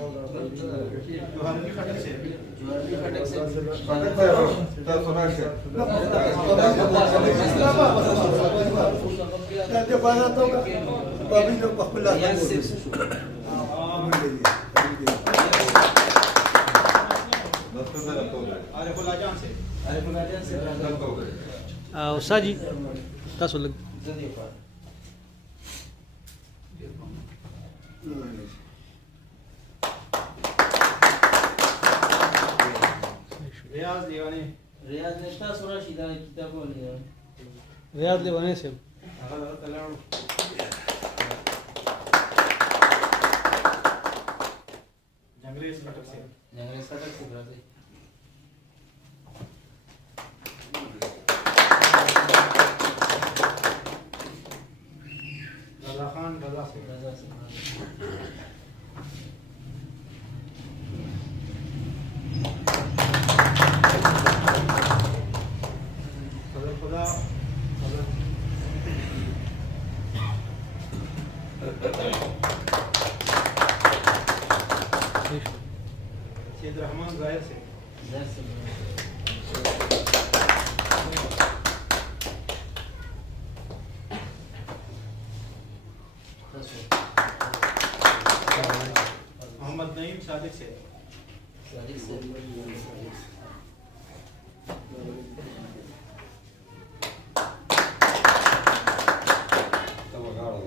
जोहारी खटक से उस्ताद जी तसो लग रियाज ने está sura shida kitab waliya रियाज ले बने से जंगली खटक से जंगल सटक से बराबर रजा खान रजा से राजा से खुदा सैयद रहमान जाहिर से दर से मोहम्मद नईम सादिक से सादिक से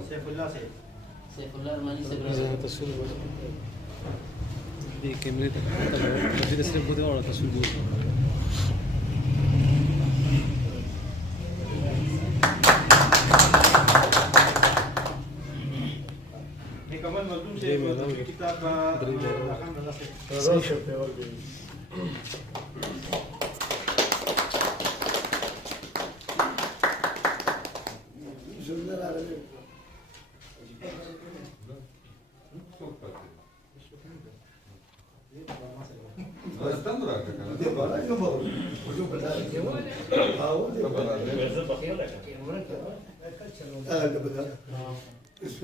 सैफुल्लाह से सैफुल्लाह अरमानी से बराबर तस्वीर دي كاميرا تبدي تسرب بودي ولا تصوير कमल मजलूम से किताब का खान रजा से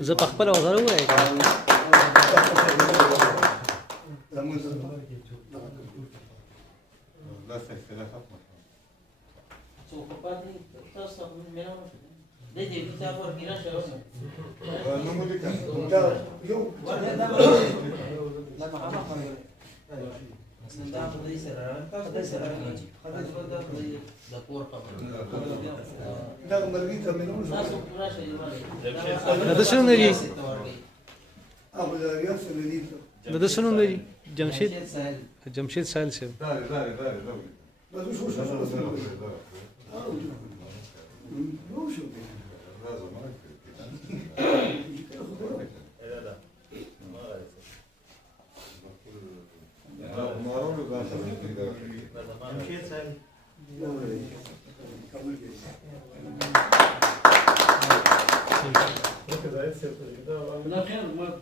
زه په خپل وزر وای Ocupado está só menos de evitar por virar chão Sentar poder serrar da porta دا څه نوم دی دا څه نوم دی جمشید سایل سے जमशेद साहब لا خير ما